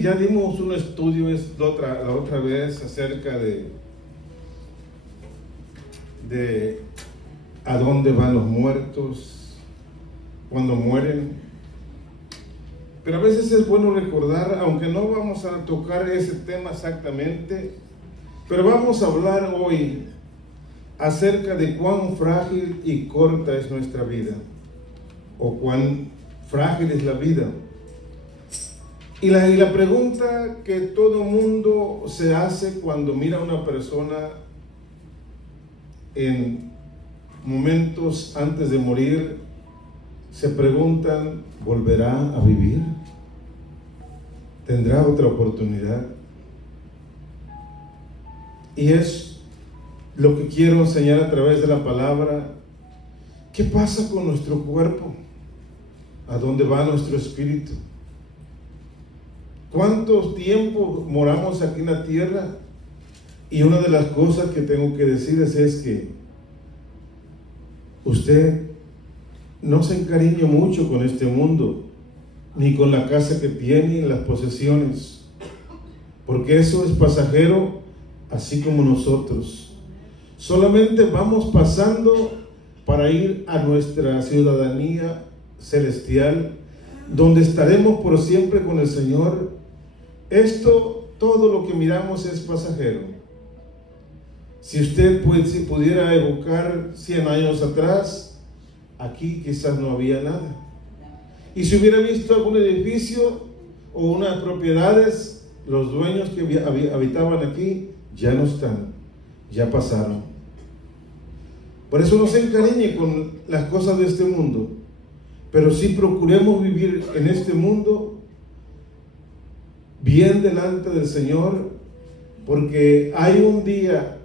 Ya dimos un estudio la otra vez acerca de a dónde van los muertos cuando mueren. Pero a veces es bueno recordar, aunque no vamos a tocar ese tema exactamente, pero vamos a hablar hoy acerca de cuán frágil y corta es nuestra vida, o cuán frágil es la vida. Y la pregunta que todo mundo se hace cuando mira a una persona en momentos antes de morir, se preguntan: ¿volverá a vivir? ¿Tendrá otra oportunidad? Y es lo que quiero enseñar a través de la palabra. ¿Qué pasa con nuestro cuerpo? ¿A dónde va nuestro espíritu? ¿Cuánto tiempo moramos aquí en la tierra? Y una de las cosas que tengo que decirles es que usted no se encariñe mucho con este mundo, ni con la casa que tiene, ni las posesiones, porque eso es pasajero, así como nosotros. Solamente vamos pasando para ir a nuestra ciudadanía celestial, donde estaremos por siempre con el Señor. Todo lo que miramos es pasajero. Si usted si pudiera evocar 100 años atrás, aquí quizás no había nada. Y si hubiera visto algún edificio o unas propiedades, los dueños que habitaban aquí ya no están, ya pasaron. Por eso no se encariñe con las cosas de este mundo, pero sí procuremos vivir en este mundo bien delante del Señor, porque hay un día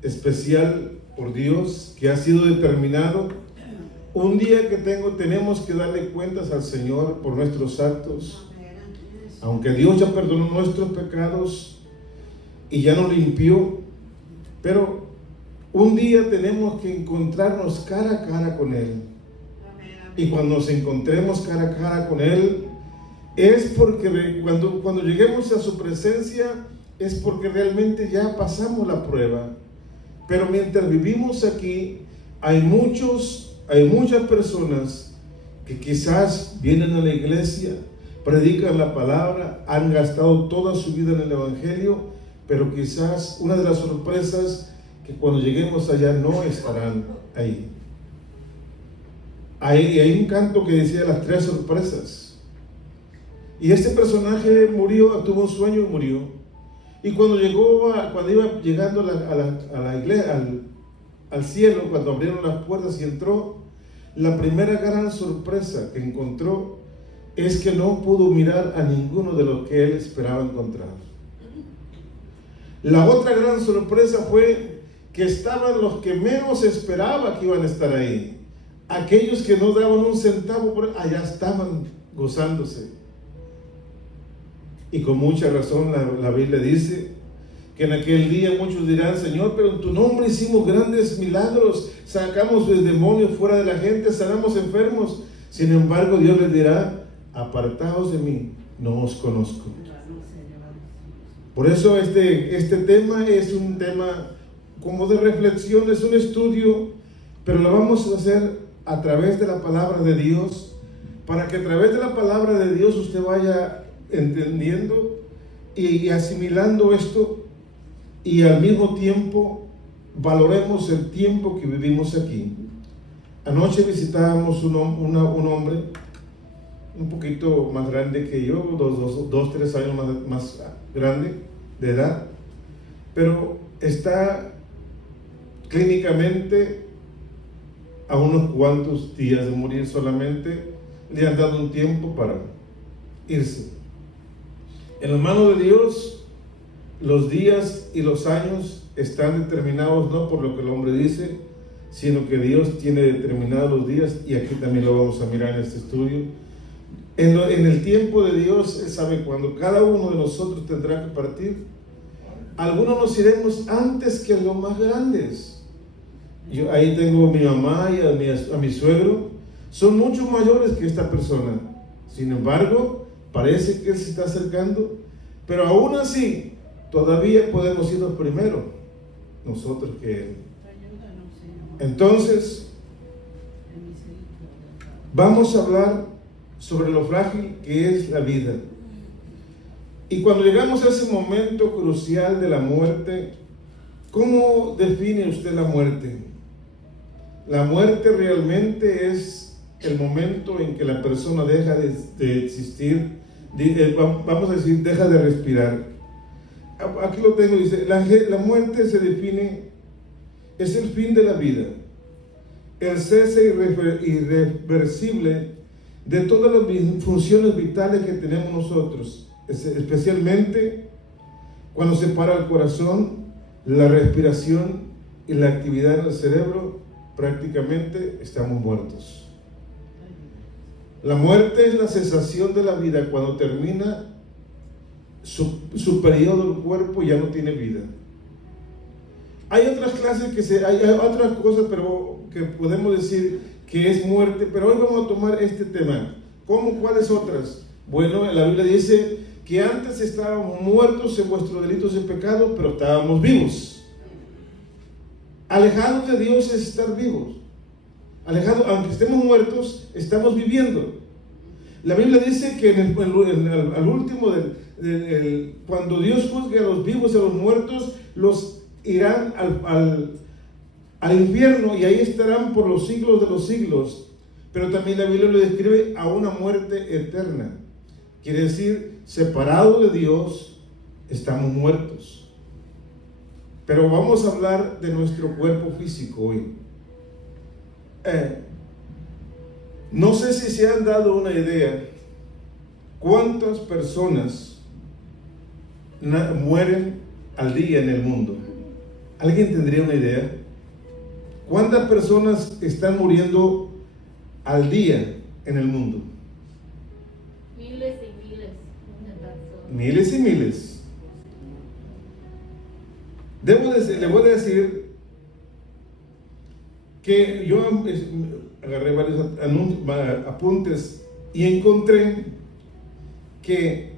especial por Dios que ha sido determinado, un día que tenemos que darle cuentas al Señor por nuestros actos. Aunque Dios ya perdonó nuestros pecados y ya nos limpió, pero un día tenemos que encontrarnos cara a cara con Él. Y cuando nos encontremos cara a cara con Él, es porque cuando lleguemos a su presencia, es porque realmente ya pasamos la prueba. Pero mientras vivimos aquí, hay muchas personas que quizás vienen a la iglesia, predican la palabra, han gastado toda su vida en el evangelio, pero quizás una de las sorpresas que cuando lleguemos allá no estarán ahí. Hay un canto que decía las 3 sorpresas. Y este personaje murió, tuvo un sueño y murió. Y cuando iba llegando a la iglesia, al cielo, cuando abrieron las puertas y entró, la primera gran sorpresa que encontró es que no pudo mirar a ninguno de los que él esperaba encontrar. La otra gran sorpresa fue que estaban los que menos esperaba que iban a estar ahí. Aquellos que no daban un centavo por él, allá estaban gozándose. Y con mucha razón la Biblia dice que en aquel día muchos dirán: Señor, pero en tu nombre hicimos grandes milagros, sacamos demonios fuera de la gente, sanamos enfermos. Sin embargo, Dios les dirá: apartaos de mí, no os conozco. Por eso este tema es un tema como de reflexión, es un estudio, pero lo vamos a hacer a través de la palabra de Dios, para que a través de la palabra de Dios usted vaya entendiendo y asimilando esto, y al mismo tiempo valoremos el tiempo que vivimos aquí. Anoche visitábamos un hombre un poquito más grande que yo, 3 años más grande de edad, pero está clínicamente a unos cuantos días de morir. Solamente le han dado un tiempo para irse. En la mano de Dios, los días y los años están determinados no por lo que el hombre dice, sino que Dios tiene determinados los días, y aquí también lo vamos a mirar en este estudio. En el tiempo de Dios, Él sabe cuándo cada uno de nosotros tendrá que partir. Algunos nos iremos antes que los más grandes. Yo ahí tengo a mi mamá y a mi suegro, son mucho mayores que esta persona. Sin embargo, parece que Él se está acercando, pero aún así, todavía podemos irnos primero, nosotros que Él. Entonces, vamos a hablar sobre lo frágil que es la vida. Y cuando llegamos a ese momento crucial de la muerte, ¿cómo define usted la muerte? La muerte realmente es el momento en que la persona deja de existir, vamos a decir, deja de respirar. Aquí lo tengo, dice, la muerte se define, es el fin de la vida, el cese irreversible de todas las funciones vitales que tenemos nosotros, especialmente cuando se para el corazón, la respiración y la actividad del cerebro, prácticamente estamos muertos. La muerte es la cesación de la vida cuando termina su periodo del cuerpo y ya no tiene vida. Hay otras clases hay otras cosas, pero que podemos decir que es muerte, pero hoy vamos a tomar este tema. ¿Cuáles otras? Bueno, la Biblia dice que antes estábamos muertos en vuestros delitos y pecados, pero estábamos vivos. Alejados de Dios es estar vivos. Alejados, aunque estemos muertos, estamos viviendo. La Biblia dice que al último, cuando Dios juzgue a los vivos y a los muertos, los irán al infierno y ahí estarán por los siglos de los siglos. Pero también la Biblia lo describe a una muerte eterna. Quiere decir, separado de Dios, estamos muertos. Pero vamos a hablar de nuestro cuerpo físico hoy. No sé si se han dado una idea cuántas personas mueren al día en el mundo. ¿Alguien tendría una idea? ¿Cuántas personas están muriendo al día en el mundo? Miles y miles de personas. Miles y miles. Le voy a decir que yo agarré varios apuntes y encontré que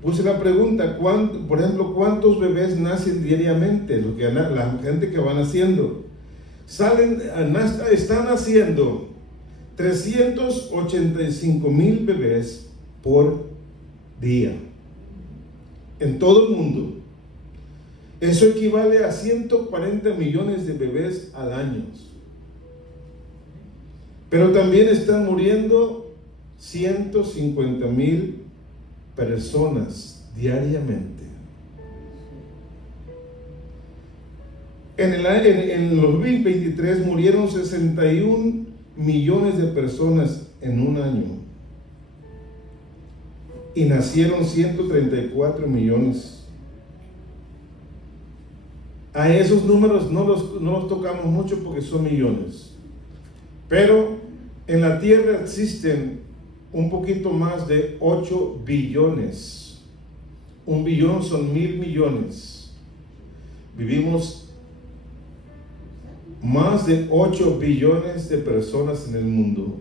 puse la pregunta, por ejemplo, ¿cuántos bebés nacen diariamente? La gente que va naciendo. Están naciendo 385,000 bebés por día en todo el mundo. Eso equivale a 140 millones de bebés al año. Pero también están muriendo 150,000 personas diariamente. En el 2023 murieron 61 millones de personas en un año y nacieron 134 millones. A esos números no los tocamos mucho porque son millones. Pero en la tierra existen un poquito más de 8 billones. 1 billón son 1,000 millones. Vivimos más de 8 billones de personas en el mundo.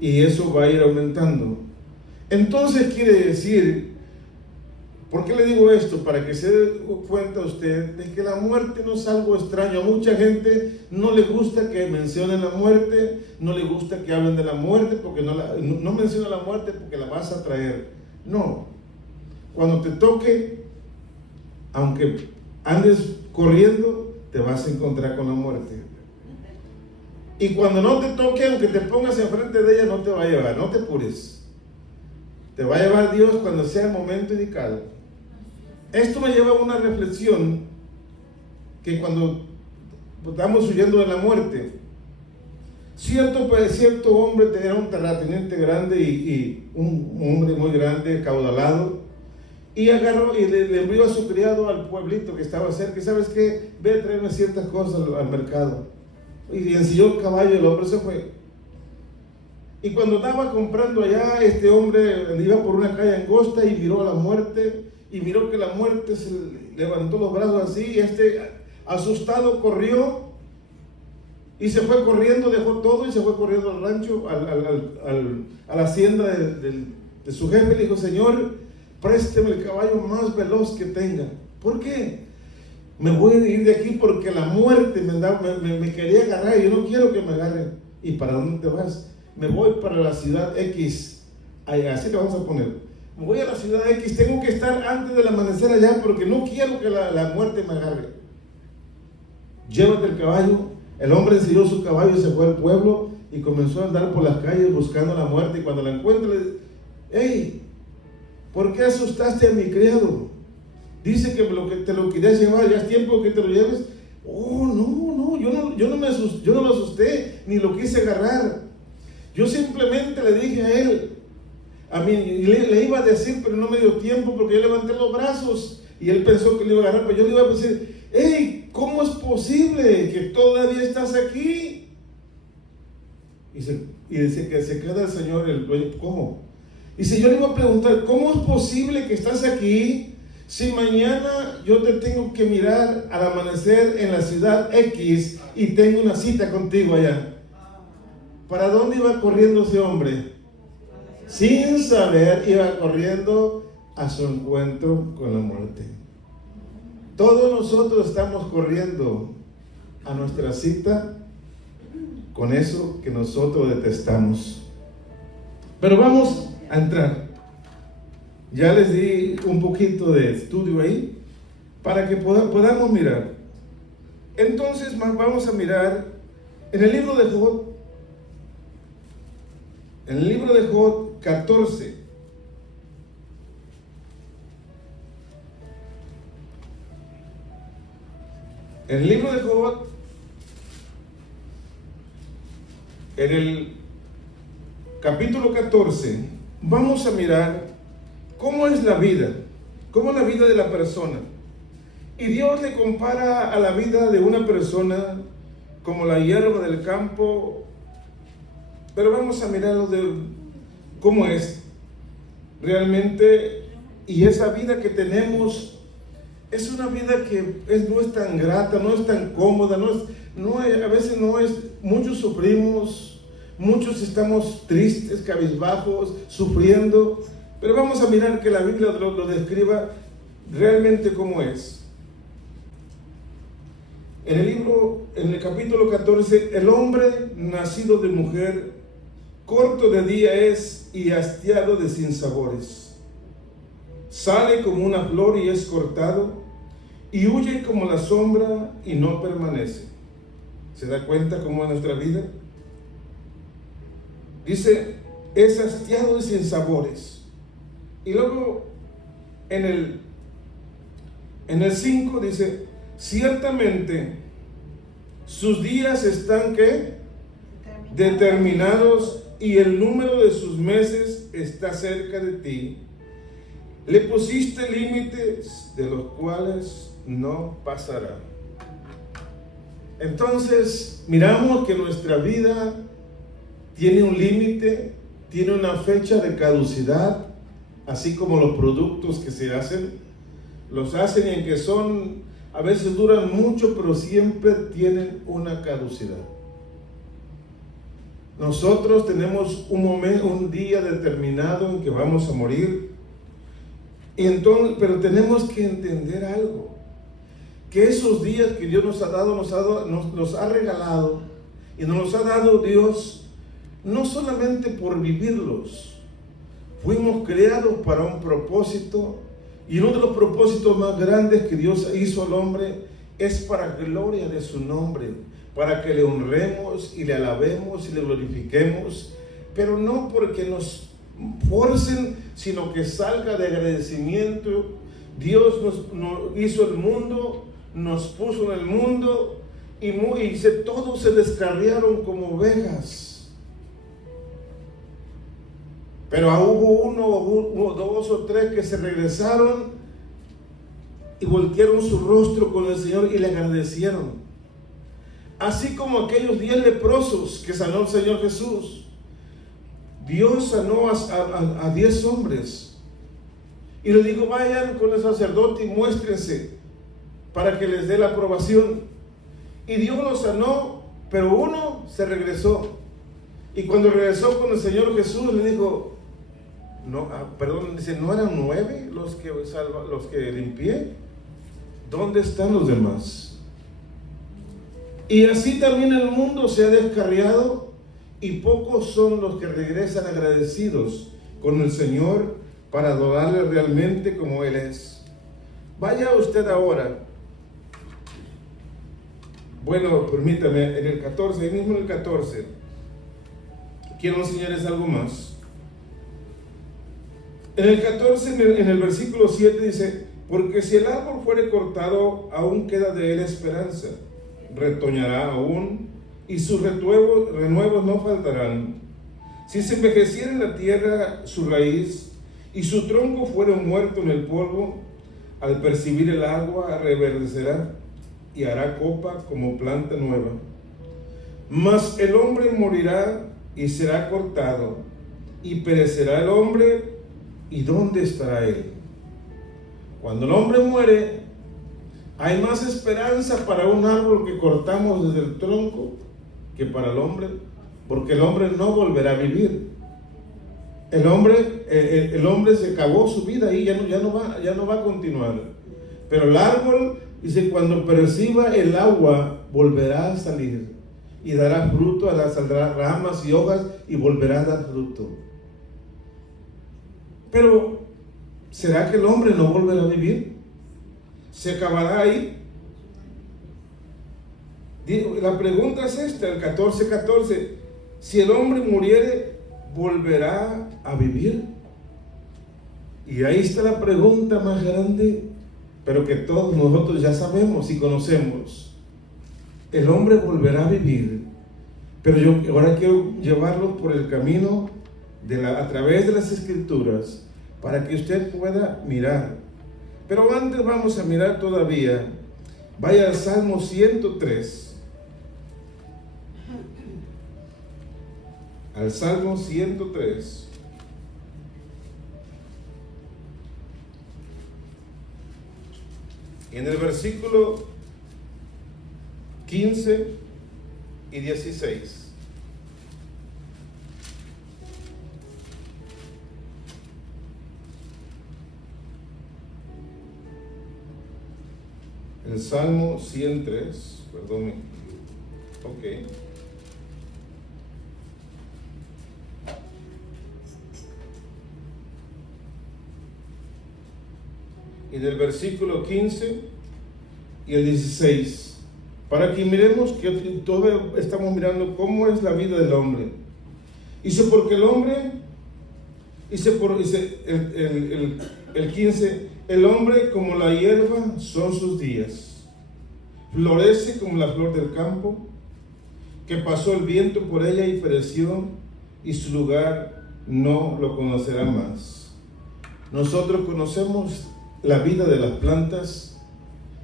Y eso va a ir aumentando. Entonces quiere decir, ¿por qué le digo esto? Para que se dé cuenta usted de que la muerte no es algo extraño. A mucha gente no le gusta que mencionen la muerte, no le gusta que hablen de la muerte, porque no menciona la muerte porque la vas a traer. No. Cuando te toque, aunque andes corriendo, te vas a encontrar con la muerte. Y cuando no te toque, aunque te pongas enfrente de ella, no te va a llevar, no te apures. Te va a llevar Dios cuando sea el momento indicado. Esto me lleva a una reflexión que cuando estamos huyendo de la muerte, cierto hombre era un terrateniente grande y un hombre muy grande, caudalado, y agarró y le envió a su criado al pueblito que estaba cerca, y ¿sabes qué? Ve a traerme ciertas cosas al mercado. Y ensilló el caballo y el hombre se fue. Y cuando estaba comprando allá, este hombre iba por una calle angosta y miró a la muerte, y miró que la muerte se levantó los brazos así, y asustado corrió Y se fue corriendo, dejó todo y se fue corriendo al rancho, a la hacienda de su jefe. Le dijo: Señor, présteme el caballo más veloz que tenga. ¿Por qué? Me voy a ir de aquí porque la muerte me quería agarrar y yo no quiero que me agarren. ¿Y para dónde te vas? Me voy para la ciudad X. Así le vamos a poner. Me voy a la ciudad X, tengo que estar antes del amanecer allá porque no quiero que la muerte me agarre. Llévate el caballo. El hombre ensilló su caballo y se fue al pueblo y comenzó a andar por las calles buscando la muerte. Y cuando la encuentra, le dice: hey, ¿por qué asustaste a mi criado? Dice que te lo querías llevar, ya es tiempo que te lo lleves. Oh, no, yo no lo asusté, ni lo quise agarrar. Yo simplemente le dije a él, le iba a decir, pero no me dio tiempo porque yo levanté los brazos y él pensó que le iba a agarrar, pero yo le iba a decir: hey, ¿cómo es posible que todavía estás aquí? Y dice que se queda el Señor, el dueño: ¿cómo? Dice: yo le iba a preguntar, ¿cómo es posible que estás aquí si mañana yo te tengo que mirar al amanecer en la ciudad X y tengo una cita contigo allá? ¿Para dónde iba corriendo ese hombre? Sin saber, iba corriendo a su encuentro con la muerte. Todos nosotros estamos corriendo a nuestra cita con eso que nosotros detestamos. Pero vamos a entrar. Ya les di un poquito de estudio ahí para que podamos mirar. Entonces vamos a mirar en el libro de Job. En el libro de Job 14. En el libro de Job, en el capítulo 14, vamos a mirar cómo es la vida, cómo es la vida de la persona. Y Dios le compara a la vida de una persona como la hierba del campo, pero vamos a mirarlo de cómo es realmente. Y esa vida que tenemos es una vida que no es tan grata, no es tan cómoda, a veces no es, muchos sufrimos, muchos estamos tristes, cabizbajos, sufriendo, pero vamos a mirar que la Biblia lo describa realmente cómo es. En el capítulo 14, el hombre nacido de mujer, corto de día es y hastiado de sinsabores. Sale como una flor y es cortado, y huye como la sombra y no permanece. ¿Se da cuenta cómo es nuestra vida? Dice, es hastiado de sinsabores. Y luego en el 5 dice, ciertamente sus días están ¿qué? Determinados, y el número de sus meses está cerca de ti. Le pusiste límites de los cuales no pasará. Entonces miramos que nuestra vida tiene un límite, tiene una fecha de caducidad, así como los productos que se hacen, los hacen en que a veces duran mucho, pero siempre tienen una caducidad. Nosotros tenemos un día determinado en que vamos a morir. Pero tenemos que entender algo, que esos días que Dios nos ha dado, nos ha regalado, y nos los ha dado Dios, no solamente por vivirlos, fuimos creados para un propósito, y uno de los propósitos más grandes que Dios hizo al hombre es para gloria de su nombre, para que le honremos y le alabemos y le glorifiquemos, pero no porque nos forcen, sino que salga de agradecimiento. Dios nos hizo el mundo, nos puso en el mundo, y todos se descarriaron como ovejas. Pero hubo uno, dos o tres que se regresaron y voltearon su rostro con el Señor y le agradecieron. Así como aquellos 10 leprosos que sanó el Señor Jesús. Dios sanó a 10 hombres y les dijo, vayan con el sacerdote y muéstrense para que les dé la aprobación. Y Dios los sanó pero uno se regresó. Y cuando regresó con el Señor Jesús, le dijo, no, perdón, dice, ¿no eran 9 los que limpié? ¿Dónde están los demás? Y así también el mundo se ha descarriado, y pocos son los que regresan agradecidos con el Señor para adorarle realmente como Él es. Vaya usted ahora. Bueno, permítame, en el 14, ahí mismo en el 14, quiero enseñarles algo más. En el 14, en el versículo 7 dice, porque si el árbol fuere cortado, aún queda de él esperanza, retoñará aún, y sus renuevos no faltarán. Si se envejeciera en la tierra su raíz, y su tronco fuere muerto en el polvo, al percibir el agua reverdecerá, y hará copa como planta nueva. Mas el hombre morirá y será cortado, y perecerá el hombre, ¿y dónde estará él? Cuando el hombre muere, hay más esperanza para un árbol que cortamos desde el tronco que para el hombre, porque el hombre no volverá a vivir. El hombre se acabó su vida y ya no va a continuar. Pero el árbol, dice, cuando perciba el agua, volverá a salir y dará fruto, saldrá ramas y hojas y volverá a dar fruto. Pero, ¿será que el hombre no volverá a vivir? ¿Se acabará ahí? La pregunta es esta, el 14:14. Si el hombre muriere, ¿volverá a vivir? Y ahí está la pregunta más grande, pero que todos nosotros ya sabemos y conocemos. El hombre volverá a vivir, pero yo ahora quiero llevarlo por el camino a través de las Escrituras, para que usted pueda mirar. Pero antes vamos a mirar todavía. Vaya al Salmo 103. Al Salmo 103. En el versículo 15 y 16. El Salmo 103, perdón, ok. Y del versículo 15 y el 16, para que miremos que todo estamos mirando cómo es la vida del hombre. Dice, porque el hombre, dice el 15, el hombre como la hierba son sus días, florece como la flor del campo, que pasó el viento por ella y pereció, y su lugar no lo conocerá más. Nosotros conocemos la vida de las plantas,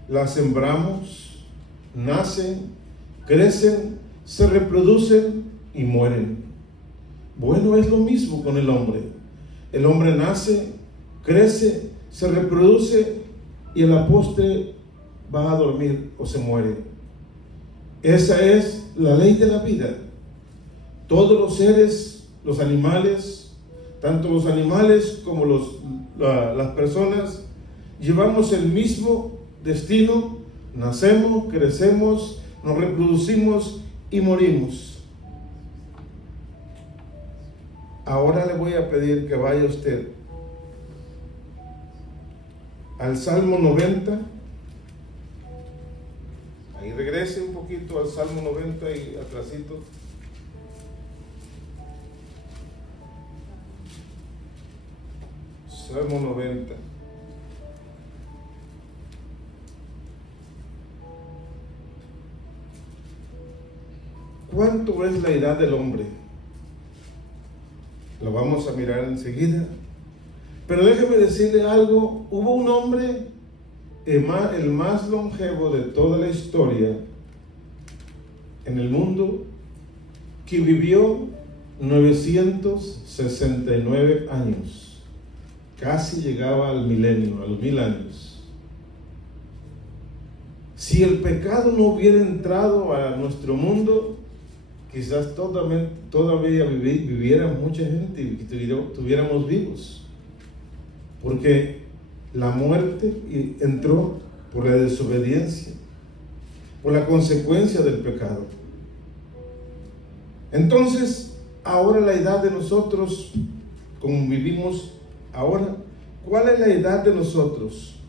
las sembramos, nacen, crecen, se reproducen y mueren. Bueno, es lo mismo con el hombre. El hombre nace, crece, se reproduce y a la postre va a dormir o se muere. Esa es la ley de la vida. Todos los seres, los animales, tanto los animales como las personas, llevamos el mismo destino. Nacemos, crecemos, nos reproducimos y morimos. Ahora le voy a pedir que vaya usted al Salmo 90. Ahí regrese un poquito al Salmo 90 y atrasito. Salmo 90. ¿Cuánto es la edad del hombre? Lo vamos a mirar enseguida. Pero déjeme decirle algo. Hubo un hombre, el más longevo de toda la historia en el mundo, que vivió 969 años. Casi llegaba al milenio, a los 1000 años. Si el pecado no hubiera entrado a nuestro mundo, quizás todavía viviera mucha gente y que tuviéramos vivos, porque la muerte entró por la desobediencia, por la consecuencia del pecado. Entonces, ahora la edad de nosotros, como vivimos ahora, ¿cuál es la edad de nosotros?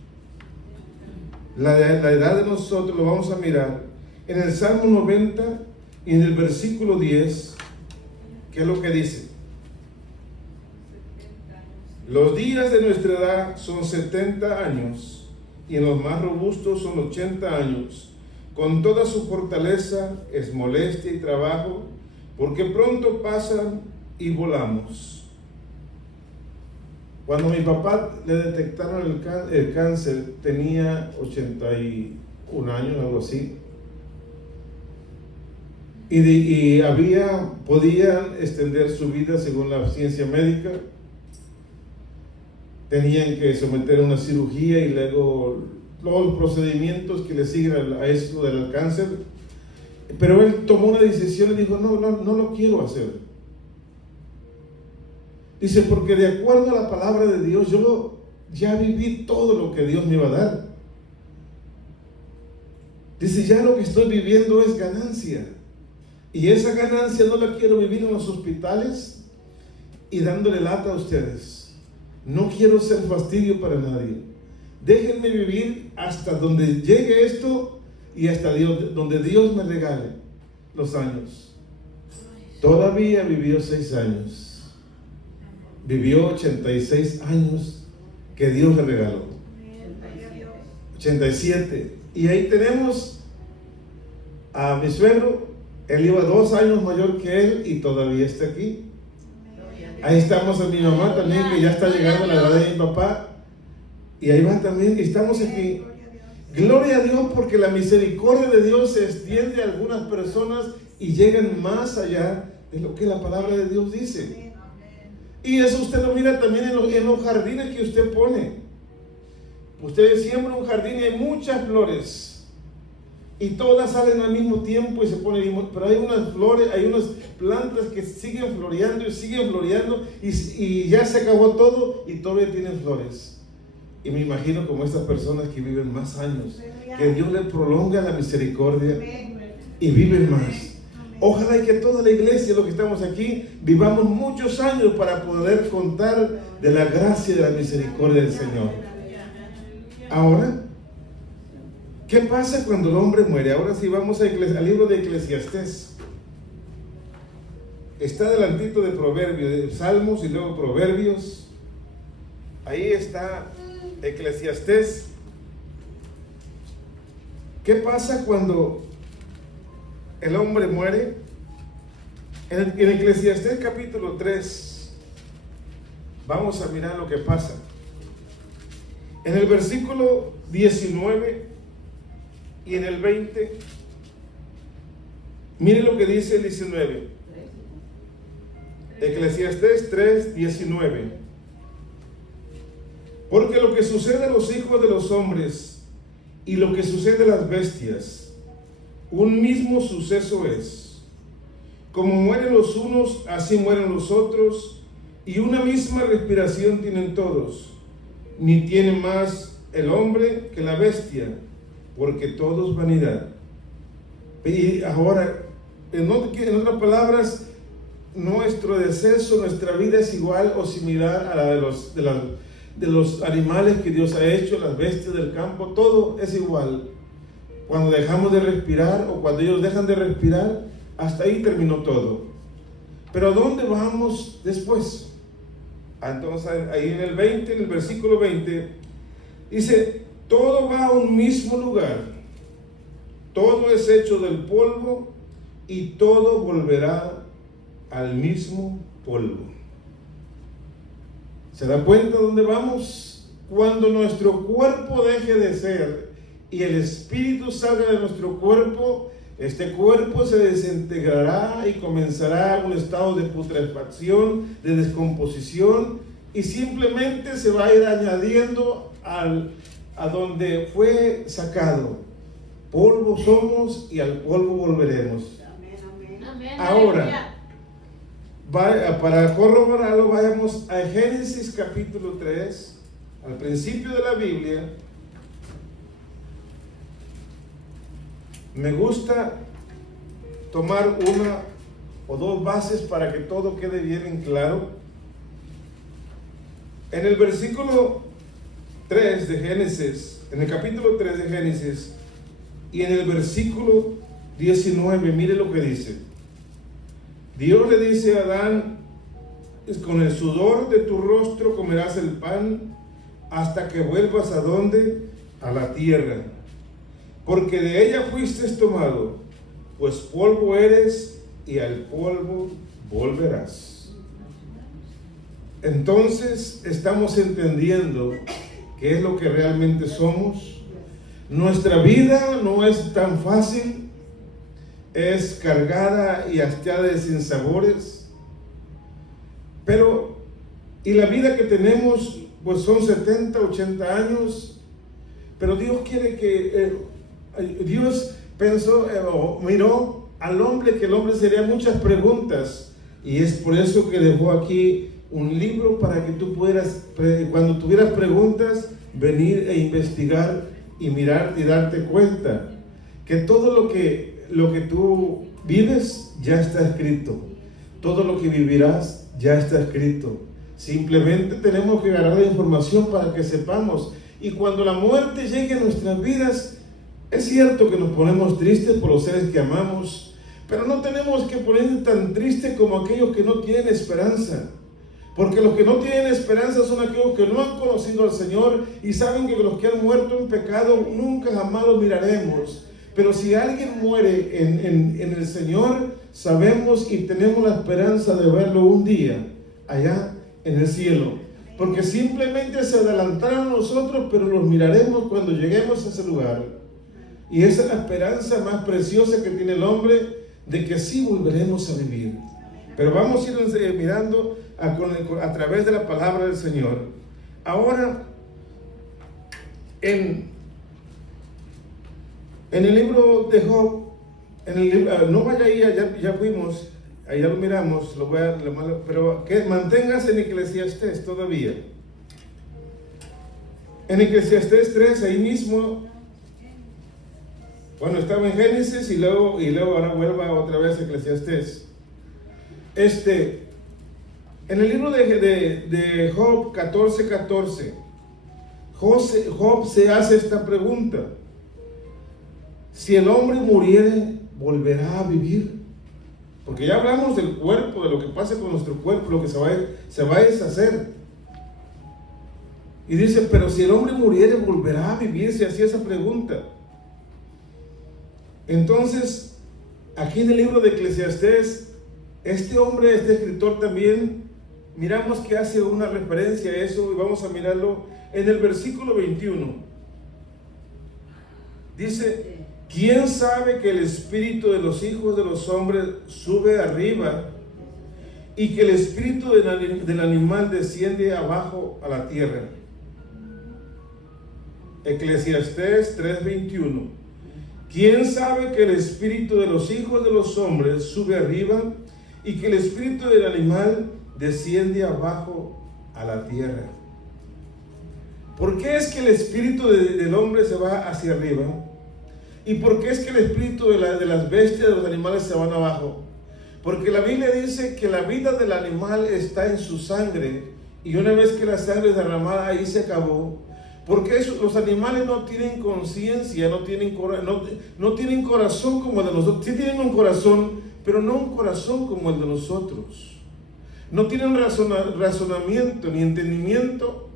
La edad de nosotros lo vamos a mirar en el Salmo 90 y en el versículo 10, ¿qué es lo que dice? Los días de nuestra edad son 70 años, y en los más robustos son 80 años. Con toda su fortaleza es molestia y trabajo, porque pronto pasan y volamos. Cuando a mi papá le detectaron el cáncer, tenía 81 años, algo así. Y podían extender su vida según la ciencia médica. Tenían que someter a una cirugía y luego todos los procedimientos que le siguen a eso del cáncer. Pero él tomó una decisión y dijo, no lo quiero hacer. Dice, porque de acuerdo a la palabra de Dios, yo ya viví todo lo que Dios me iba a dar. Dice, ya lo que estoy viviendo es ganancia. Y esa ganancia no la quiero vivir en los hospitales y dándole lata a ustedes. No quiero ser fastidio para nadie. Déjenme vivir hasta donde llegue esto y hasta donde Dios me regale los años. Todavía vivió 6 años. Vivió 86 años que Dios le regaló. 87. Y ahí tenemos a mi suegro. Él iba 2 años mayor que él y todavía está aquí. Ahí estamos a mi mamá también, que ya está llegando a la edad de mi papá. Y ahí va también, y estamos aquí. Gloria a Dios, porque la misericordia de Dios se extiende a algunas personas y llegan más allá de lo que la palabra de Dios dice. Y eso usted lo mira también en los jardines que usted pone. Usted siembra un jardín y hay muchas flores. Y todas salen al mismo tiempo y se ponen, pero hay unas flores, hay unas plantas que siguen floreando y ya se acabó todo y todavía tienen flores. Y me imagino como estas personas que viven más años, que Dios les prolonga la misericordia y viven más. Ojalá y que toda la iglesia, los que estamos aquí, vivamos muchos años para poder contar de la gracia y de la misericordia del Señor. Ahora, ¿qué pasa cuando el hombre muere? Ahora sí vamos al libro de Eclesiastés. Está adelantito de Proverbios, de Salmos y luego Proverbios. Ahí está Eclesiastés. ¿Qué pasa cuando el hombre muere? En Eclesiastés capítulo 3 vamos a mirar lo que pasa. En el versículo 19 y en el 20, mire lo que dice el 19. Eclesiastés 3, 19. Porque lo que sucede a los hijos de los hombres y lo que sucede a las bestias, un mismo suceso es. Como mueren los unos, así mueren los otros, y una misma respiración tienen todos. Ni tiene más el hombre que la bestia, porque todo es vanidad. Y ahora, en otras palabras, nuestro deceso, nuestra vida es igual o similar a la de los animales que Dios ha hecho, las bestias del campo, todo es igual. Cuando dejamos de respirar o cuando ellos dejan de respirar, hasta ahí terminó todo. Pero ¿a dónde vamos después? Entonces, ahí en el 20, en el versículo 20, dice, todo va a un mismo lugar, todo es hecho del polvo y todo volverá al mismo polvo. ¿Se da cuenta dónde vamos? Cuando nuestro cuerpo deje de ser y el espíritu salga de nuestro cuerpo, este cuerpo se desintegrará y comenzará un estado de putrefacción, de descomposición, y simplemente se va a ir añadiendo a donde fue sacado. Polvo somos y al polvo volveremos. Amén. Ahora, para corroborarlo, vayamos a Génesis capítulo 3, al principio de la Biblia. Me gusta tomar una o dos bases para que todo quede bien en claro. En el versículo 3 de Génesis, en el capítulo 3 de Génesis, y en el versículo 19, mire lo que dice. Dios le dice a Adán: con el sudor de tu rostro comerás el pan hasta que vuelvas ¿a dónde? A la tierra, porque de ella fuiste tomado, pues polvo eres y al polvo volverás. Entonces estamos entendiendo qué es lo que realmente somos. Nuestra vida no es tan fácil, es cargada y hastiada de sinsabores, pero y la vida que tenemos pues son 70, 80 años, pero Dios quiere que Dios pensó miró al hombre, que el hombre sería muchas preguntas, y es por eso que dejó aquí un libro para que tú pudieras, cuando tuvieras preguntas, venir e investigar y mirar y darte cuenta que todo lo que tú vives ya está escrito, todo lo que vivirás ya está escrito. Simplemente tenemos que agarrar la información para que sepamos, y cuando la muerte llegue a nuestras vidas, es cierto que nos ponemos tristes por los seres que amamos, pero no tenemos que ponernos tan tristes como aquellos que no tienen esperanza, porque los que no tienen esperanza son aquellos que no han conocido al Señor y saben que los que han muerto en pecado nunca jamás los miraremos. Pero si alguien muere en el Señor, sabemos y tenemos la esperanza de verlo un día allá en el cielo, porque simplemente se adelantaron nosotros, pero los miraremos cuando lleguemos a ese lugar. Y esa es la esperanza más preciosa que tiene el hombre, de que sí volveremos a vivir. Pero vamos a ir mirando a través de la palabra del Señor. Ahora, en el libro de Job, no vaya ahí, ya fuimos, allá lo miramos, pero que manténgase en Eclesiastés todavía. En Eclesiastés 3, ahí mismo, bueno, estaba en Génesis y luego ahora vuelva otra vez a Eclesiastés. En el libro de Job 14:14, Job se hace esta pregunta: si el hombre muriere, ¿volverá a vivir? Porque ya hablamos del cuerpo, de lo que pasa con nuestro cuerpo, lo que se va a deshacer. Y dice, pero si el hombre muriere, ¿volverá a vivir? Se hacía esa pregunta. Entonces, aquí en el libro de Eclesiastés, este escritor también, miramos que hace una referencia a eso, y vamos a mirarlo en el versículo 21. Dice: ¿quién sabe que el espíritu de los hijos de los hombres sube arriba y que el espíritu del animal desciende abajo a la tierra? Eclesiastés 3:21. ¿Quién sabe que el espíritu de los hijos de los hombres sube arriba y que el espíritu del animal desciende abajo a la tierra? ¿Por qué es que el espíritu del hombre se va hacia arriba? ¿Y por qué es que el espíritu de las bestias, de los animales, se van abajo? Porque la Biblia dice que la vida del animal está en su sangre, y una vez que la sangre es derramada, ahí se acabó. Porque los animales no tienen conciencia, no tienen corazón como el de nosotros. Sí tienen un corazón, pero no un corazón como el de nosotros. No tienen razonamiento ni entendimiento.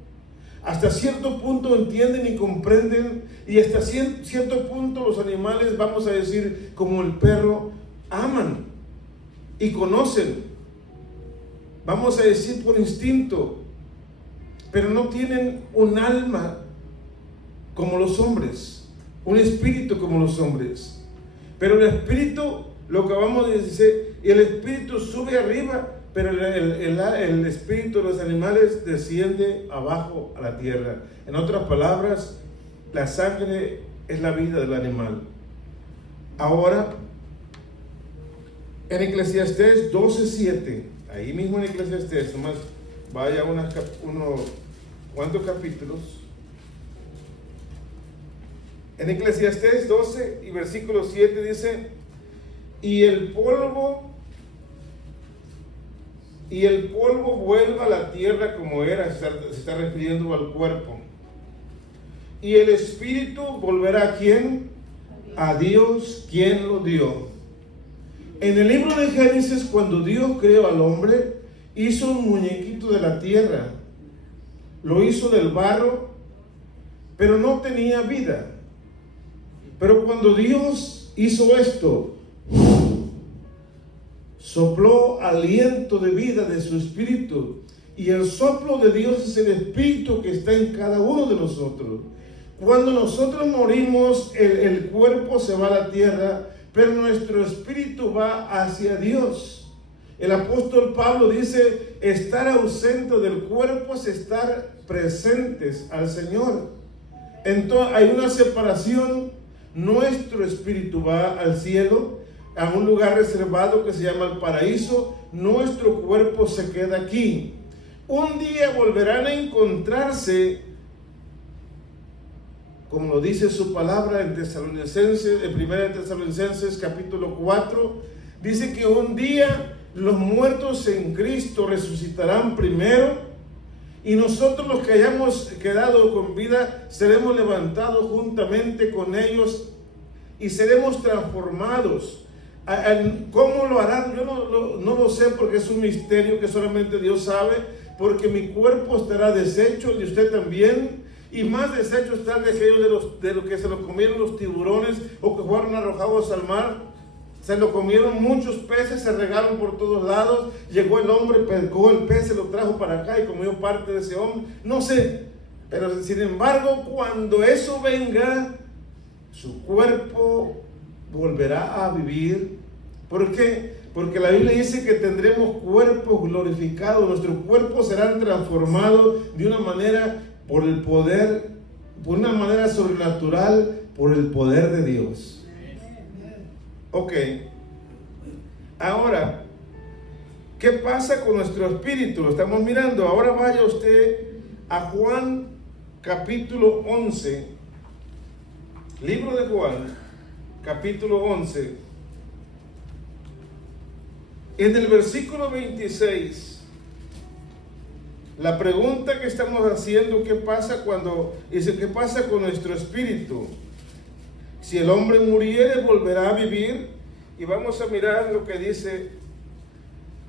Hasta cierto punto entienden y comprenden, y hasta cierto punto los animales, vamos a decir, como el perro, aman y conocen, vamos a decir por instinto, pero no tienen un alma como los hombres, un espíritu como los hombres. Pero el espíritu, lo que vamos a decir, y el espíritu sube arriba, pero el espíritu de los animales desciende abajo a la tierra. En otras palabras, la sangre es la vida del animal. Ahora, En Eclesiastés 12:7, ahí mismo en Eclesiastés, nomás vaya ¿cuántos capítulos? En Eclesiastés 12 y versículo 7 dice, y el polvo vuelva a la tierra como era, se está refiriendo al cuerpo. Y el espíritu volverá ¿a quién? A Dios, quien lo dio. En el libro de Génesis, cuando Dios creó al hombre, hizo un muñequito de la tierra, lo hizo del barro, pero no tenía vida. Pero cuando Dios hizo esto, sopló aliento de vida de su espíritu, y el soplo de Dios es el espíritu que está en cada uno de nosotros. Cuando nosotros morimos, el cuerpo se va a la tierra, pero nuestro espíritu va hacia Dios. El apóstol Pablo dice, estar ausente del cuerpo es estar presentes al Señor. Entonces hay una separación. Nuestro espíritu va al cielo, a un lugar reservado que se llama el paraíso. Nuestro cuerpo se queda aquí. Un día volverán a encontrarse, como lo dice su palabra en Tesalonicenses, en 1 Tesalonicenses capítulo 4, dice que un día los muertos en Cristo resucitarán primero, y nosotros los que hayamos quedado con vida seremos levantados juntamente con ellos y seremos transformados. ¿Cómo lo harán? Yo no lo sé, porque es un misterio que solamente Dios sabe, porque mi cuerpo estará deshecho, el de usted también, y más deshecho está de aquellos de los que se los comieron los tiburones o que fueron arrojados al mar. Se lo comieron muchos peces, se regaron por todos lados. Llegó el hombre, pescó el pez, se lo trajo para acá y comió parte de ese hombre. No sé, pero sin embargo, cuando eso venga, su cuerpo volverá a vivir. ¿Por qué? Porque la Biblia dice que tendremos cuerpos glorificados. Nuestros cuerpos serán transformados de una manera por el poder, por una manera sobrenatural, por el poder de Dios. Ok, ahora, ¿qué pasa con nuestro espíritu? Lo estamos mirando. Ahora vaya usted a Juan capítulo 11, libro de Juan, capítulo 11. En el versículo 26, la pregunta que estamos haciendo, ¿qué pasa ¿qué pasa con nuestro espíritu? Si el hombre muriere, volverá a vivir. Y vamos a mirar lo que dice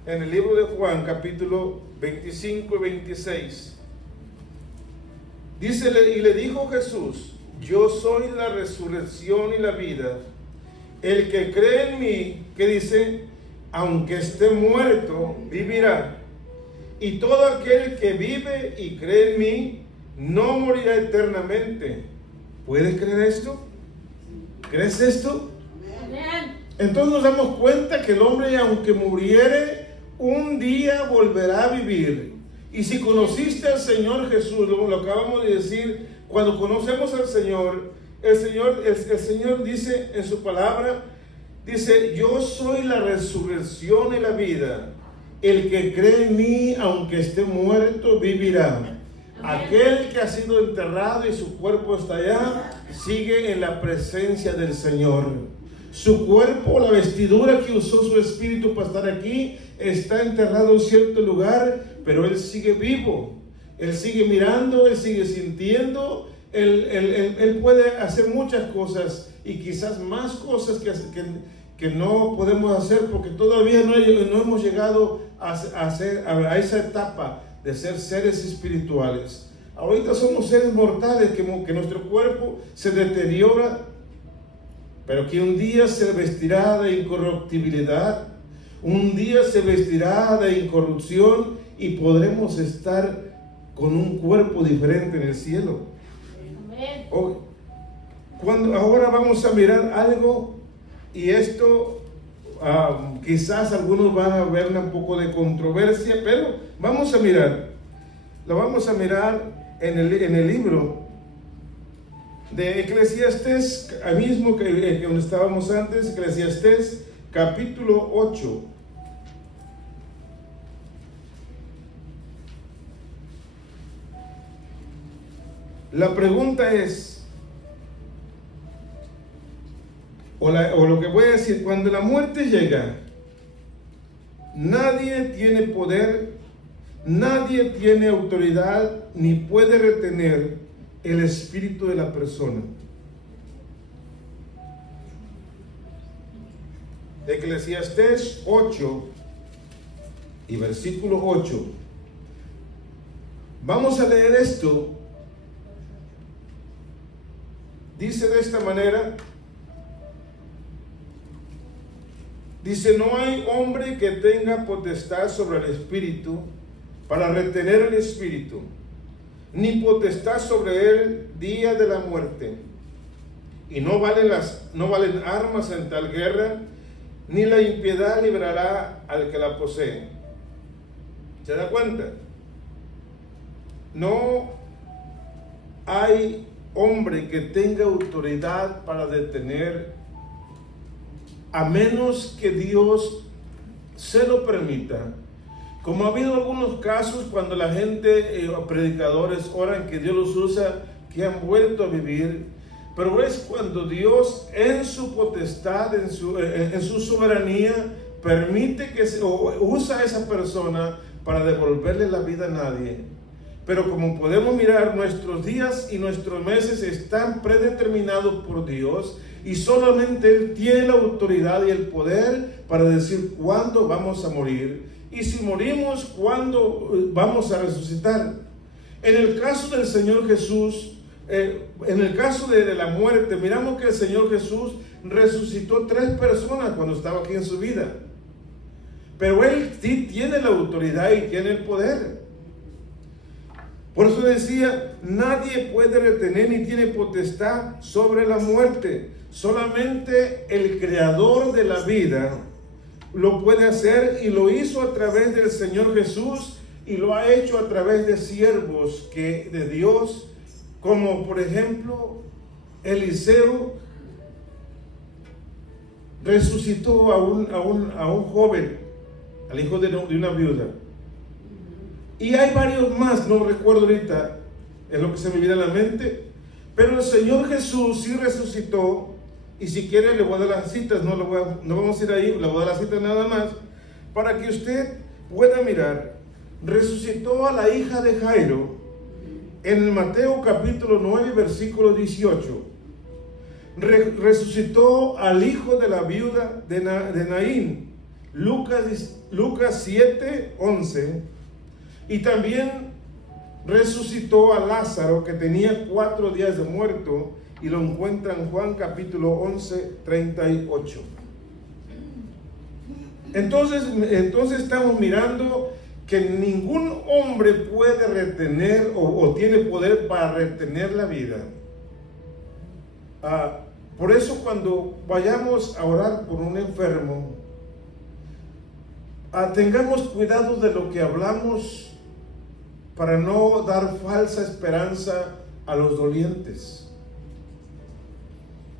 en el libro de Juan, capítulo 25 y 26. Dice, y le dijo Jesús, yo soy la resurrección y la vida. El que cree en mí, ¿qué dice? Aunque esté muerto, vivirá. Y todo aquel que vive y cree en mí, no morirá eternamente. ¿Puedes creer esto? ¿Crees esto? Amén. Entonces nos damos cuenta que el hombre, aunque muriere, un día volverá a vivir. Y si conociste al Señor Jesús, lo acabamos de decir, cuando conocemos al Señor, el Señor dice en su palabra, dice, yo soy la resurrección y la vida. El que cree en mí, aunque esté muerto, vivirá. Aquel que ha sido enterrado y su cuerpo está allá, sigue en la presencia del Señor. Su cuerpo, la vestidura que usó su espíritu para estar aquí, está enterrado en cierto lugar, pero él sigue vivo. Él sigue mirando, él sigue sintiendo, él puede hacer muchas cosas y quizás más cosas que no podemos hacer porque todavía no hemos llegado a esa etapa de ser seres espirituales. Ahorita somos seres mortales que nuestro cuerpo se deteriora, pero que un día se vestirá de incorruptibilidad, un día se vestirá de incorrupción y podremos estar con un cuerpo diferente en el cielo. Ahora vamos a mirar algo, y esto quizás algunos van a ver un poco de controversia, pero vamos a mirar. Lo vamos a mirar en el libro de Eclesiastés, ahí mismo que donde estábamos antes, Eclesiastés capítulo 8. La pregunta es, o lo que voy a decir, cuando la muerte llega, nadie tiene poder, nadie tiene autoridad, ni puede retener el espíritu de la persona. Eclesiastés 8 y versículo 8. Vamos a leer esto. Dice de esta manera, dice: no hay hombre que tenga potestad sobre el espíritu para retener el espíritu, ni potestad sobre él día de la muerte. Y no valen armas en tal guerra, ni la impiedad librará al que la posee. ¿Se da cuenta? No hay hombre que tenga autoridad para detener, a menos que Dios se lo permita. Como ha habido algunos casos cuando la gente, predicadores, oran que Dios los usa, que han vuelto a vivir, pero es cuando Dios en su potestad, en su soberanía, permite que usa a esa persona para devolverle la vida a nadie. Pero como podemos mirar, nuestros días y nuestros meses están predeterminados por Dios, y solamente Él tiene la autoridad y el poder para decir cuándo vamos a morir, y si morimos, cuándo vamos a resucitar. En el caso del Señor Jesús, en el caso de la muerte, miramos que el Señor Jesús resucitó 3 personas cuando estaba aquí en su vida. Pero Él sí tiene la autoridad y tiene el poder. Por eso decía, nadie puede retener ni tiene potestad sobre la muerte. Solamente el creador de la vida lo puede hacer, y lo hizo a través del Señor Jesús, y lo ha hecho a través de siervos de Dios, como por ejemplo Eliseo resucitó a un joven, al hijo de una viuda. Y hay varios más, no recuerdo ahorita, es lo que se me viene a la mente, pero el Señor Jesús sí resucitó. Y si quiere le voy a dar las citas, no vamos a ir ahí, le voy a dar las citas nada más, para que usted pueda mirar. Resucitó a la hija de Jairo en el Mateo capítulo 9, versículo 18. Resucitó al hijo de la viuda de Naín, Lucas 7, 11. Y también resucitó a Lázaro, que tenía 4 días de muerto, y lo encuentra en Juan capítulo 11, 38. Entonces estamos mirando que ningún hombre puede retener o tiene poder para retener la vida. Por eso cuando vayamos a orar por un enfermo, tengamos cuidado de lo que hablamos, para no dar falsa esperanza a los dolientes.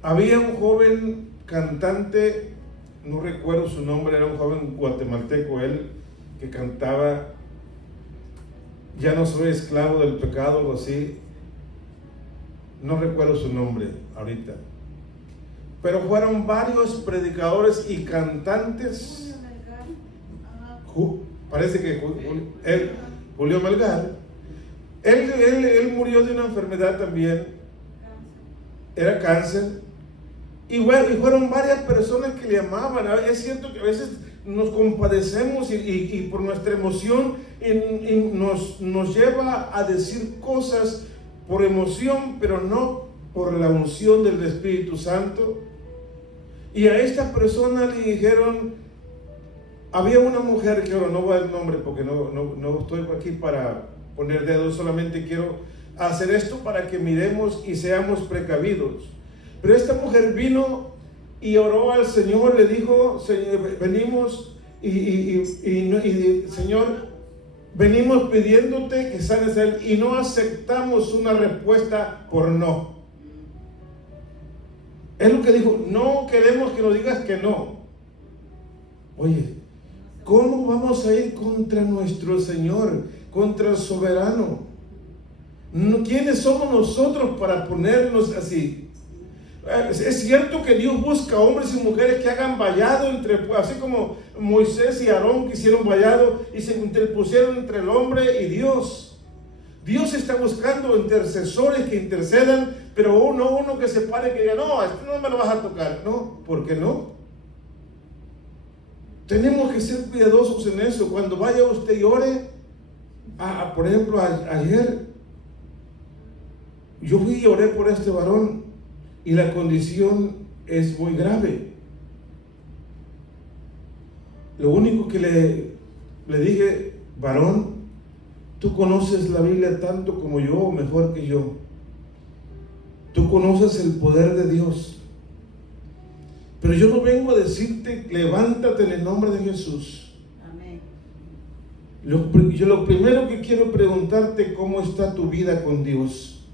Había un joven cantante, no recuerdo su nombre, era un joven guatemalteco, él, que cantaba: ya no soy esclavo del pecado, algo así. No recuerdo su nombre ahorita. Pero fueron varios predicadores y cantantes. Parece que Julio Melgar. Él murió de una enfermedad también. Era cáncer. Y fueron varias personas que le amaban. Es cierto que a veces nos compadecemos y por nuestra emoción nos lleva a decir cosas por emoción, pero no por la unción del Espíritu Santo. Y a esta persona le dijeron, había una mujer que ahora no voy a dar el nombre porque no estoy aquí para poner dedos, solamente quiero hacer esto para que miremos y seamos precavidos. Pero esta mujer vino y oró al Señor, le dijo: Señor, venimos Señor, venimos pidiéndote que sanes a él, y no aceptamos una respuesta por no. Es lo que dijo: no queremos que nos digas que no. Oye, ¿cómo vamos a ir contra nuestro Señor, contra el soberano? ¿Quiénes somos nosotros para ponernos así? Es cierto que Dios busca hombres y mujeres que hagan vallado así como Moisés y Aarón que hicieron vallado y se interpusieron entre el hombre y Dios. Dios está buscando intercesores que intercedan, pero no uno que se pare y que diga, no, esto no me lo vas a tocar. No, ¿por qué no? Tenemos que ser cuidadosos en eso. Cuando vaya usted y ore, por ejemplo, ayer yo fui y oré por este varón y la condición es muy grave. Lo único que le dije, varón, tú conoces la Biblia tanto como yo o mejor que yo. Tú conoces el poder de Dios. Pero yo no vengo a decirte, levántate en el nombre de Jesús. Amén. Yo lo primero que quiero preguntarte, ¿cómo está tu vida con Dios?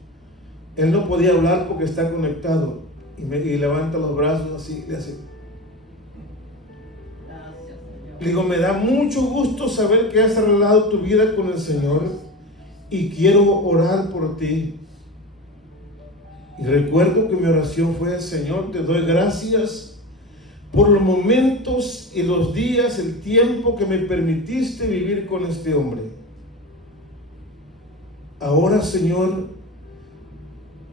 Él no podía hablar porque está conectado. Y levanta los brazos así, le hace. Gracias, Señor. Le digo, me da mucho gusto saber que has arreglado tu vida con el Señor y quiero orar por ti. Y recuerdo que mi oración fue, Señor, te doy gracias por los momentos y los días, el tiempo que me permitiste vivir con este hombre. Ahora, Señor,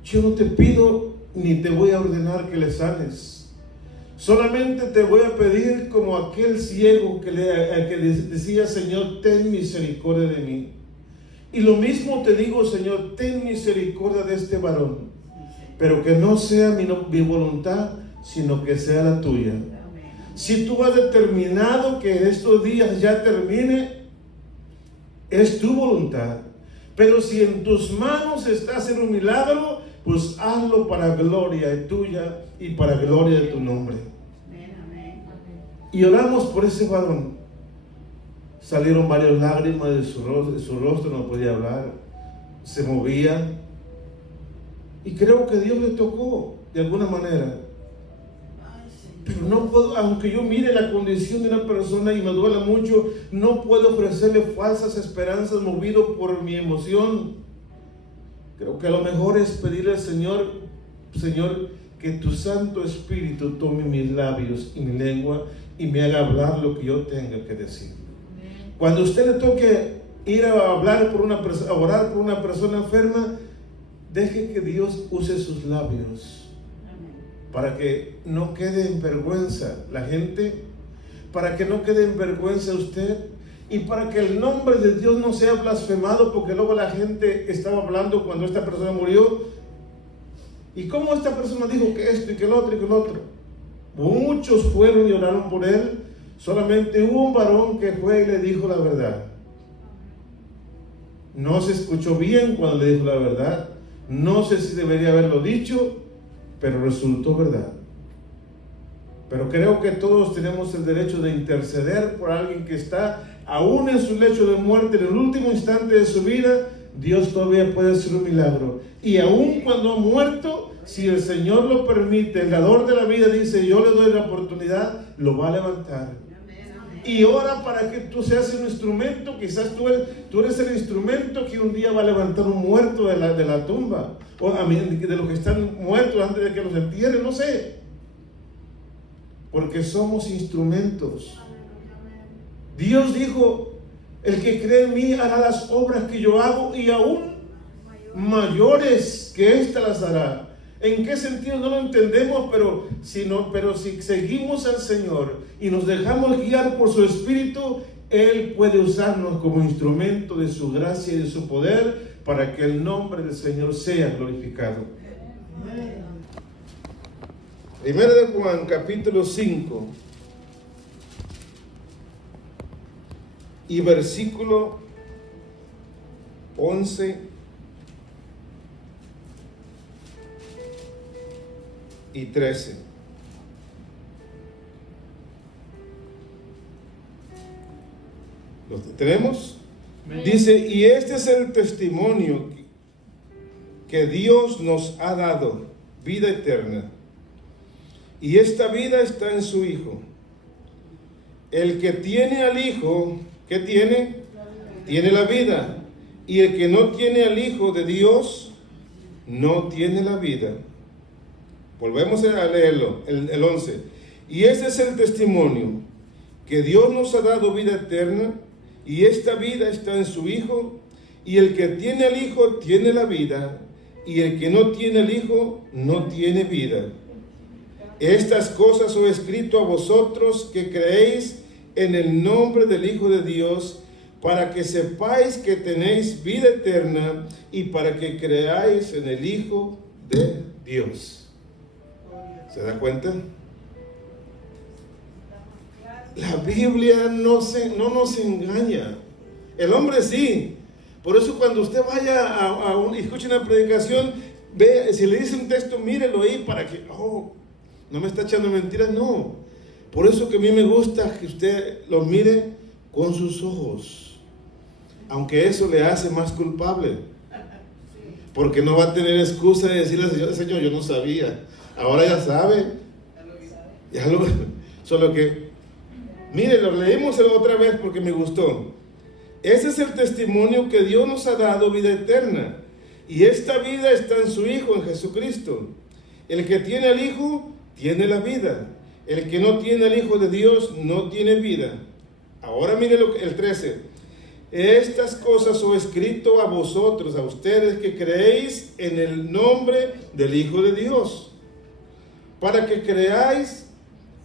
yo no te pido ni te voy a ordenar que le sanes. Solamente te voy a pedir como aquel ciego que decía, Señor, ten misericordia de mí. Y lo mismo te digo, Señor, ten misericordia de este varón. Pero que no sea mi voluntad, sino que sea la tuya. Si tú has determinado que estos días ya termine, es tu voluntad. Pero si en tus manos está hacer un milagro, pues hazlo para gloria tuya y para gloria de tu nombre. Y oramos por ese varón. Salieron varias lágrimas de su rostro, no podía hablar, se movía. Y creo que Dios le tocó de alguna manera. Pero no puedo, aunque yo mire la condición de una persona y me duela mucho, no puedo ofrecerle falsas esperanzas movido por mi emoción. Creo que lo mejor es pedirle al Señor, Señor, que tu Santo Espíritu tome mis labios y mi lengua y me haga hablar lo que yo tenga que decir. Cuando usted le toque ir a hablar por una persona, a orar por una persona enferma, deje que Dios use sus labios para que no quede en vergüenza la gente, para que no quede en vergüenza usted y para que el nombre de Dios no sea blasfemado, porque luego la gente estaba hablando cuando esta persona murió. ¿Y cómo esta persona dijo que esto y que el otro y que el otro? Muchos fueron y oraron por él. Solamente hubo un varón que fue y le dijo la verdad. No se escuchó bien cuando le dijo la verdad. No sé si debería haberlo dicho, pero resultó verdad. Pero creo que todos tenemos el derecho de interceder por alguien que está aún en su lecho de muerte, en el último instante de su vida. Dios todavía puede hacer un milagro. Y aún cuando ha muerto, si el Señor lo permite, el dador de la vida dice, yo le doy la oportunidad, lo va a levantar. Y ora para que tú seas un instrumento. Quizás tú eres el instrumento que un día va a levantar un muerto de la tumba, o de los que están muertos antes de que los entierren, no sé. Porque somos instrumentos. Dios dijo, el que cree en mí hará las obras que yo hago y aún mayores que ésta las hará. ¿En qué sentido? No lo entendemos, pero si seguimos al Señor y nos dejamos guiar por su Espíritu, Él puede usarnos como instrumento de su gracia y de su poder para que el nombre del Señor sea glorificado. Primera de Juan, capítulo 5 y versículo 11 y 13. ¿Lo tenemos? Dice, y este es el testimonio que Dios nos ha dado, vida eterna. Y esta vida está en su Hijo. El que tiene al Hijo, ¿qué tiene? Tiene la vida. Y el que no tiene al Hijo de Dios, no tiene la vida. Volvemos a leerlo, el 11. Y ese es el testimonio, que Dios nos ha dado vida eterna, y esta vida está en su Hijo, y el que tiene al Hijo tiene la vida, y el que no tiene al Hijo no tiene vida. Estas cosas os he escrito a vosotros que creéis en el nombre del Hijo de Dios, para que sepáis que tenéis vida eterna y para que creáis en el Hijo de Dios. ¿Se da cuenta? La Biblia no nos engaña. El hombre sí. Por eso cuando usted vaya y escuche una predicación, ve, si le dice un texto, mírelo ahí para que, no me está echando mentiras, no. Por eso que a mí me gusta que usted lo mire con sus ojos, aunque eso le hace más culpable, porque no va a tener excusa de decirle al Señor, yo no sabía, ahora ya sabe, solo que, mire, lo leímos otra vez porque me gustó. Ese es el testimonio que Dios nos ha dado, vida eterna, y esta vida está en su Hijo, en Jesucristo. El que tiene al Hijo, tiene la vida. El que no tiene al Hijo de Dios, no tiene vida. Ahora mire el 13. Estas cosas os he escrito a vosotros, a ustedes que creéis en el nombre del Hijo de Dios, para que creáis,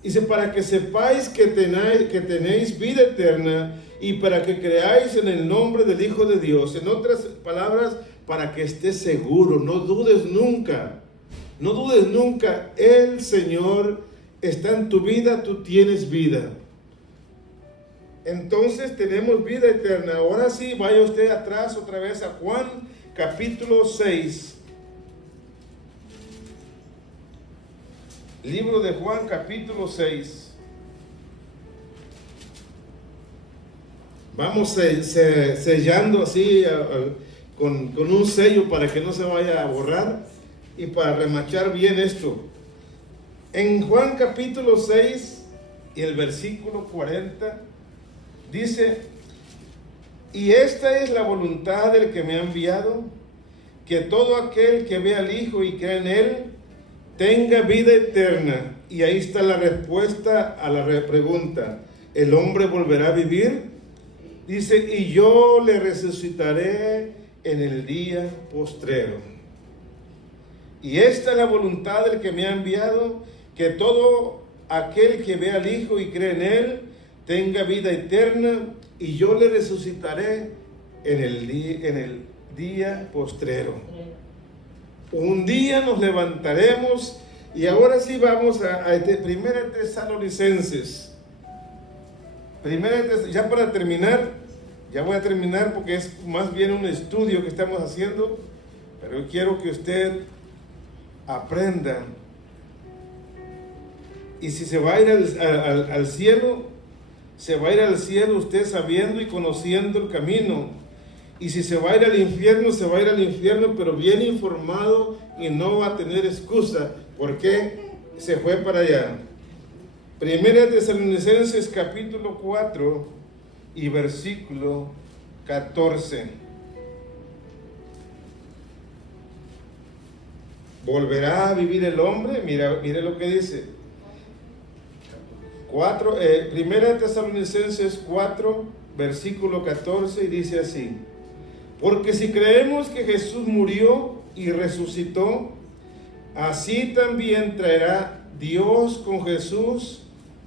dice, para que sepáis que tenéis vida eterna, y para que creáis en el nombre del Hijo de Dios. En otras palabras, para que estés seguro, no dudes nunca. No dudes nunca, el Señor está en tu vida, tú tienes vida. Entonces tenemos vida eterna. Ahora sí, vaya usted atrás otra vez a Juan capítulo 6. Libro de Juan capítulo 6. Vamos sellando así con un sello para que no se vaya a borrar y para remachar bien esto. En Juan capítulo 6 y el versículo 40 dice: y esta es la voluntad del que me ha enviado, que todo aquel que ve al Hijo y cree en Él tenga vida eterna. Y ahí está la respuesta a la pregunta: ¿el hombre volverá a vivir? Dice: y yo le resucitaré en el día postrero. Y esta es la voluntad del que me ha enviado, que todo aquel que ve al Hijo y cree en Él tenga vida eterna, y yo le resucitaré en el día postrero. Un día nos levantaremos. Y ahora sí vamos a 1 Tesalonicenses. Ya para terminar, ya voy a terminar porque es más bien un estudio que estamos haciendo, pero quiero que usted aprenda. Y si se va a ir al cielo, se va a ir al cielo usted sabiendo y conociendo el camino. Y si se va a ir al infierno, se va a ir al infierno, pero bien informado y no va a tener excusa porque se fue para allá. 1 Tesalonicenses capítulo 4 y versículo 14. ¿Volverá a vivir el hombre? Mire lo que dice. 1 Tesalonicenses 4, versículo 14, y dice así: porque si creemos que Jesús murió y resucitó, así también traerá Dios con Jesús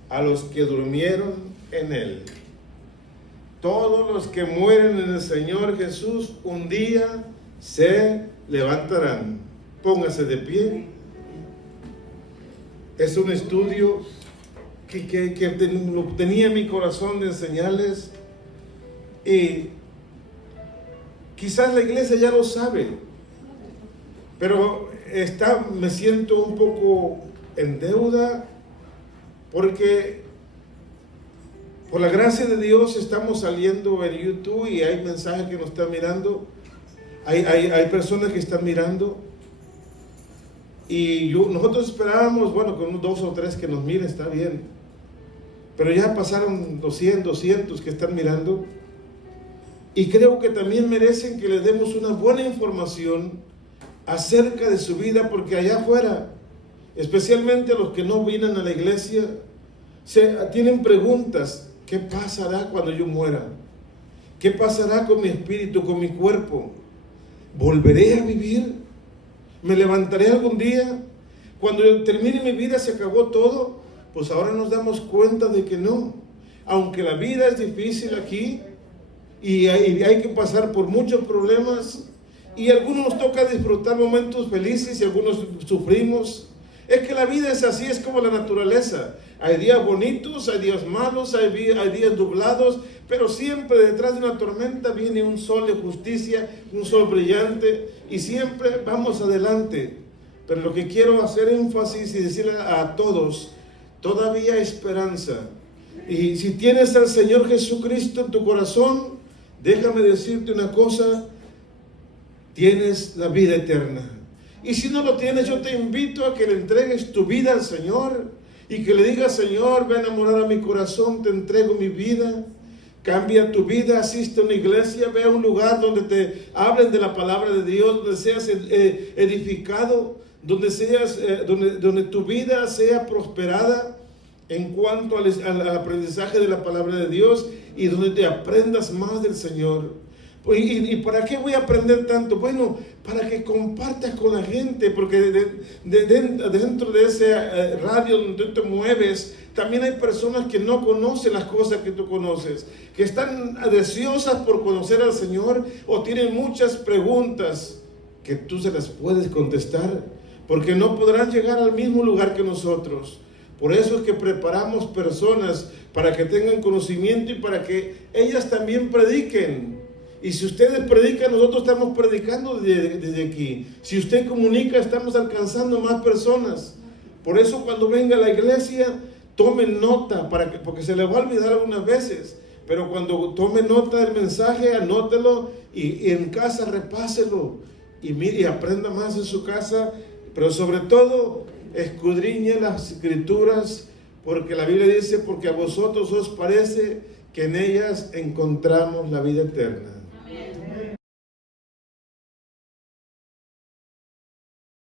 a los que durmieron en Él. Todos los que mueren en el Señor Jesús un día se levantarán. Póngase de pie. Es un estudio que tenía en mi corazón de enseñarles, y quizás la iglesia ya lo sabe, pero me siento un poco en deuda porque por la gracia de Dios estamos saliendo en YouTube y hay mensajes que nos están mirando, hay personas que están mirando, y nosotros esperábamos, bueno, con 2 o 3 que nos miren está bien, pero ya pasaron 200 que están mirando, y creo que también merecen que les demos una buena información acerca de su vida, porque allá afuera, especialmente los que no vienen a la iglesia, tienen preguntas. ¿Qué pasará cuando yo muera? ¿Qué pasará con mi espíritu, con mi cuerpo? ¿Volveré a vivir? ¿Me levantaré algún día? Cuando termine mi vida, ¿se acabó todo? Pues ahora nos damos cuenta de que no. Aunque la vida es difícil aquí y hay que pasar por muchos problemas, y a algunos nos toca disfrutar momentos felices y algunos sufrimos. Es que la vida es así, es como la naturaleza. Hay días bonitos, hay días malos, hay días nublados, pero siempre detrás de una tormenta viene un sol de justicia, un sol brillante, y siempre vamos adelante. Pero lo que quiero hacer énfasis y decirle a todos, todavía hay esperanza. Y si tienes al Señor Jesucristo en tu corazón, déjame decirte una cosa, tienes la vida eterna. Y si no lo tienes, yo te invito a que le entregues tu vida al Señor y que le digas: Señor, ven a morar a mi corazón, te entrego mi vida. Cambia tu vida, asiste a una iglesia, ve a un lugar donde te hablen de la palabra de Dios, donde seas edificado, donde tu vida sea prosperada en cuanto al aprendizaje de la palabra de Dios, y donde te aprendas más del Señor. ¿Y para qué voy a aprender tanto? Bueno, para que compartas con la gente, porque dentro de ese radio donde tú te mueves, también hay personas que no conocen las cosas que tú conoces, que están deseosas por conocer al Señor, o tienen muchas preguntas que tú se las puedes contestar, porque no podrán llegar al mismo lugar que nosotros. Por eso es que preparamos personas para que tengan conocimiento y para que ellas también prediquen. Y si ustedes predican, nosotros estamos predicando desde aquí. Si usted comunica, estamos alcanzando más personas. Por eso cuando venga a la iglesia, tomen nota, porque se le va a olvidar algunas veces. Pero cuando tome nota del mensaje, anótelo y en casa repáselo. Y aprenda más en su casa. Pero sobre todo, escudriñe las Escrituras, porque la Biblia dice: porque a vosotros os parece que en ellas encontramos la vida eterna.